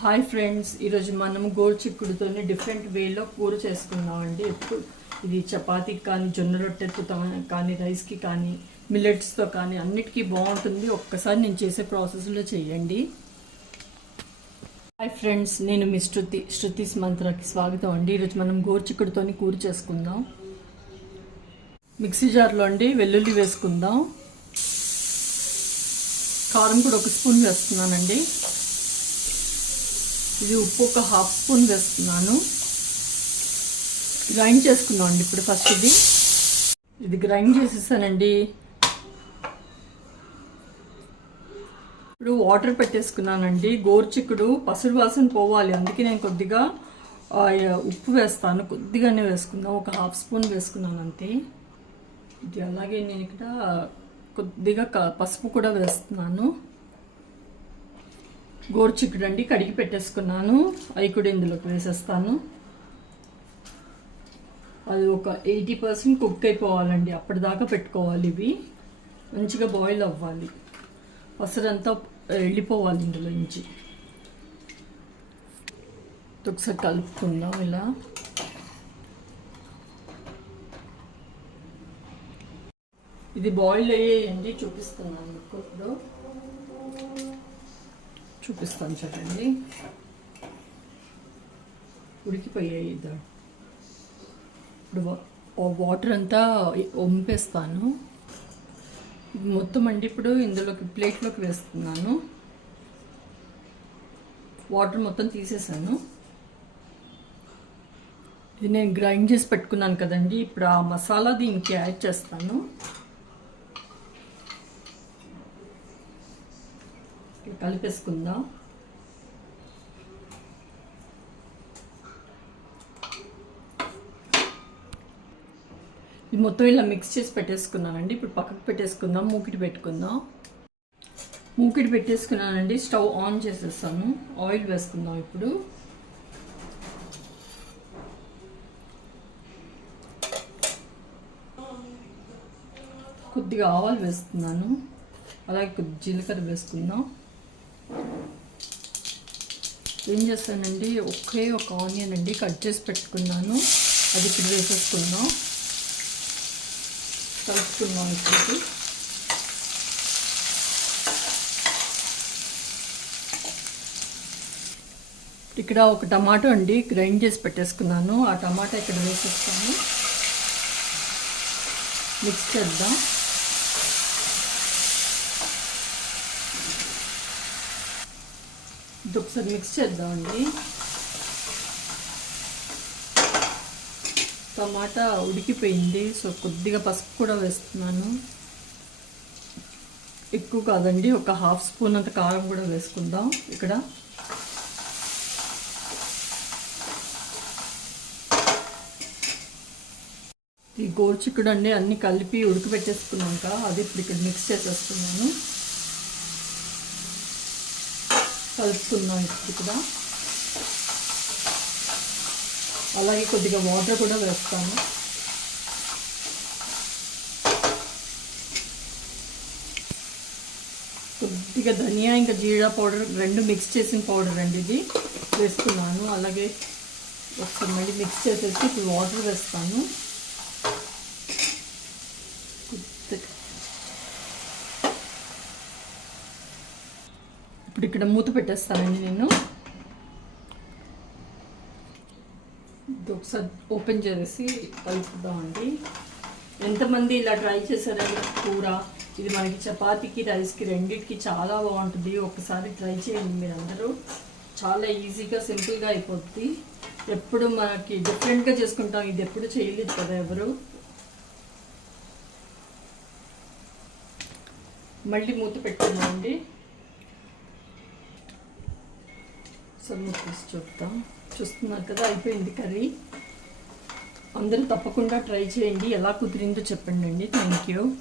Hi friends ఈరోజు మనం గోరు చిక్కుడుతోనే డిఫరెంట్ వేలో కూర చేసుకున్నామండి ఎప్పుడు? ఇది చపాతీకి కానీ జొన్న రొట్టెతో కానీ రైస్కి కానీ మిల్లెట్స్తో కానీ అన్నిటికీ బాగుంటుంది. ఒక్కసారి నేను చేసే ప్రాసెస్లో చేయండి. హాయ్ ఫ్రెండ్స్ నేను మీ శృతి శృతిస్ మంత్రాకి స్వాగతం అండి. ఈరోజు మనం గోరు చిక్కుడుతోని కూర చేసుకుందాం. మిక్సీ జార్లో అండి వెల్లుల్లి వేసుకుందాం. కారం కూడా ఒక స్పూన్ వేస్తున్నానండి. ఇది ఉప్పు ఒక హాఫ్ స్పూన్ వేస్తున్నాను. గ్రైండ్ చేసుకున్నాం అండి ఇప్పుడు ఫస్ట్ ఇది. ఇది గ్రైండ్ చేసేసానండి. ఇప్పుడు వాటర్ పెట్టేసుకున్నానండి. గోరుచిక్కుడు పసురు వాసన పోవాలి. అందుకే నేను కొద్దిగా ఉప్పు వేస్తాను. కొద్దిగానే వేసుకుందాం. ఒక హాఫ్ స్పూన్ వేసుకున్నాను అంతే. ఇది అలాగే నేను ఇక్కడ కొద్దిగా క- పసుపు కూడా వేస్తున్నాను. గోరుచిక్కుడు అండి కడిగి పెట్టేసుకున్నాను. అవి కూడా ఇందులోకి వేసేస్తాను. అది ఒక ఎయిటీ పర్సెంట్ కుక్ అయిపోవాలండి. అప్పటిదాకా పెట్టుకోవాలి ఇవి. మంచిగా బాయిల్ అవ్వాలి. పసరంతా వెళ్ళిపోవాలి ఇందులో నుంచి. ఒకసారి కలుపుకుందాం ఇలా. ఇది బాయిల్ అయ్యేయండి చూపిస్తున్నాను ఇప్పుడు. చూపిస్తాను చూడండి ఉడికిపోయాయి ఇద్దరు ఇప్పుడు వాటర్ అంతా వంపేస్తాను మొత్తం అండి ఇప్పుడు ఇందులోకి ప్లేట్లోకి వేస్తున్నాను. వాటర్ మొత్తం తీసేసాను. ఇది నేను గ్రైండ్ చేసి పెట్టుకున్నాను కదండి. ఇప్పుడు ఆ మసాలా దీనికి యాడ్ చేస్తాను. కలిపేసుకుందాం. ఇది మొత్తం ఇలా మిక్స్ చేసి పెట్టేసుకున్నానండి. ఇప్పుడు పక్కకు పెట్టేసుకుందాం మూకిడి పెట్టుకుందాం. మూకిడి పెట్టేసుకున్నానండి. స్టవ్ ఆన్ చేసేస్తాను ఆయిల్ వేసుకుందాం ఇప్పుడు. కొద్దిగా ఆవాలు వేస్తున్నాను. అలాగే కొద్ది జీలకర్ర వేసుకుందాం. ఏం చేస్తానండి ఒకే ఒక ఆనియన్ అండి కట్ చేసి పెట్టుకున్నాను. అది ఇప్పుడు వేసేసుకుందాం. కలుపుకున్నాం ఇప్పుడు ఇక్కడ ఒక టమాటో అండి గ్రైండ్ చేసి పెట్టేసుకున్నాను. ఆ టమాటా ఇక్కడ వేసేస్తాను. మిక్స్ చేద్దాం. ఇది ఒకసారి మిక్స్ చేద్దామండి టమాటా ఉడికిపోయింది సో కొద్దిగా పసుపు కూడా వేస్తున్నాను. ఎక్కువ కాదండి ఒక హాఫ్ స్పూన్ అంత కారం కూడా వేసుకుందాం ఇక్కడ. ఈ గోరుచిక్కుడు అండి అన్ని కలిపి ఉడకబెట్టేసుకున్నాక అది ఇప్పుడు ఇక్కడ మిక్స్ చేసేస్తున్నాను. కలుపుకుందాం ఇప్పుడు ఇక్కడ అలాగే కొద్దిగా వాటర్ కూడా వేస్తాను. కొద్దిగా ధనియా ఇంకా జీరా పౌడర్ రెండు మిక్స్ చేసిన పౌడర్ అండి ఇది. వేస్తున్నాను. అలాగే ఒకసారి మళ్ళీ మిక్స్ చేసేసి ఇప్పుడు వాటర్ వేస్తాను కొద్దిగా ఇప్పుడు ఇక్కడ మూత పెట్టేస్తానండి నేను. ఇది ఒకసారి ఓపెన్ చేసేసి కలుపుదామండి. ఎంతమంది ఇలా ట్రై చేశారండి? కూర. ఇది మనకి చపాతీకి రైస్కి రెండింటికి చాలా బాగుంటుంది. ఒకసారి ట్రై చేయండి మీరందరూ. చాలా ఈజీగా సింపుల్గా అయిపోద్ది. ఎప్పుడు మనకి డిఫరెంట్గా చేసుకుంటాం. ఇది ఎప్పుడు చేయలేదు కదా ఎవరు. మళ్ళీ మూత పెట్టుకుందామండి. సొమ్ము తీసి చూద్దాం. చూస్తున్నారు కదా అయిపోయింది కర్రీ. అందరూ తప్పకుండా ట్రై చేయండి. ఎలా కుదిరిందో చెప్పండి అండి. Thank you